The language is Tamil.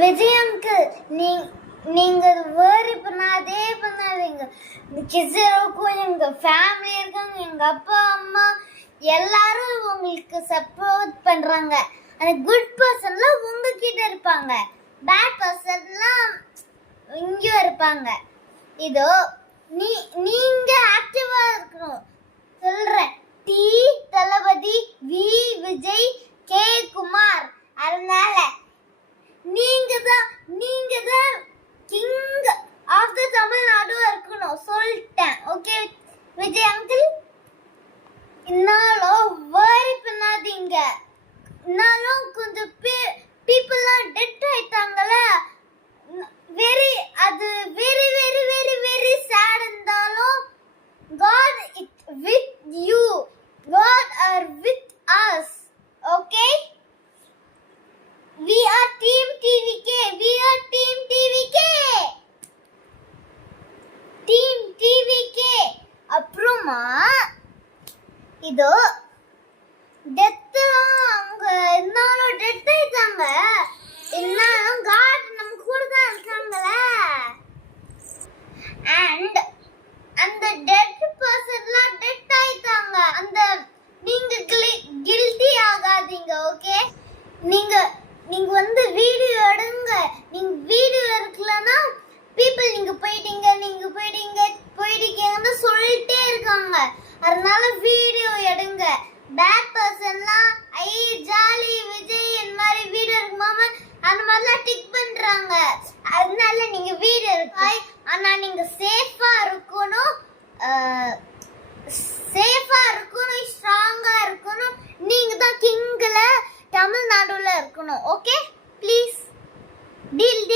விஜய் அங்கிள், நீங்க வேறு பண்ணாதீங்க. கிசிரோக்கும் எங்க ஃபேமிலி இருக்காங்க, எங்க அப்பா அம்மா எல்லாரும் உங்களுக்கு சப்போர்ட் பண்றாங்க. அந்த குட் பர்சன்லாம் உங்ககிட்ட இருப்பாங்க, பேட் பர்சன்லாம் இங்கேயும் இருப்பாங்க. இதோ நீங்க ஆக்டிவா இருக்கணும் சொல்றேன். T Thalapathy V Vijay K Kumar, அதனால நீங்க தான் கிங் ஆஃப் தி தமிழ்நாடு இருக்கணும் சொல்லிட்டேன். ஓகே விஜய் அங்கிள், இன்னாலும் வரி பண்ணாதீங்க. இன்னாலும் கொஞ்சம் பீப்புள்லாம் டெட் ஆயிட்டாங்கல்ல, அது very very very very sad. இருந்தாலும் God is with you, God are with us. Okay, we are team TVK, we are team TVK, team TVK. அப்புறமா இதோ டெத்லாம் அவங்க இன்னும் டெத் ஆயிட்டாங்க, இன்னும் காட் நம்ம கூட தான் இருக்காங்களே. அண்ட் அந்த டெட் பர்சன்லாம் டெட் ஆயிட்டாங்க. அந்த நீங்க கில்ட்டி ஆகாதீங்க. ஓகே, நீங்க வந்து வீடியோ எடுங்க. நீங்க வீடியோ எடுக்கலனா பீப்பிள் நீங்க போயிட்டீங்கன்னு சொல்லிட்டே இருக்காங்க. அதனால வீடியோ எடுங்க. பேட் பர்சன்லாம் ஜாலி விஜய் இந்த மாதிரி வீடியோ இருக்குமாம அந்த மாதிரிலாம் டிக் பண்றாங்க. அதனால நீங்க வீடியோ எடுங்க. ஆனா நீங்க சேஃபா இருக்கணும், ஸ்ட்ராங்கா இருக்கணும். நீங்க தான் கிங்ல தமிழ்நாடுல இருக்கணும். Okay please, deal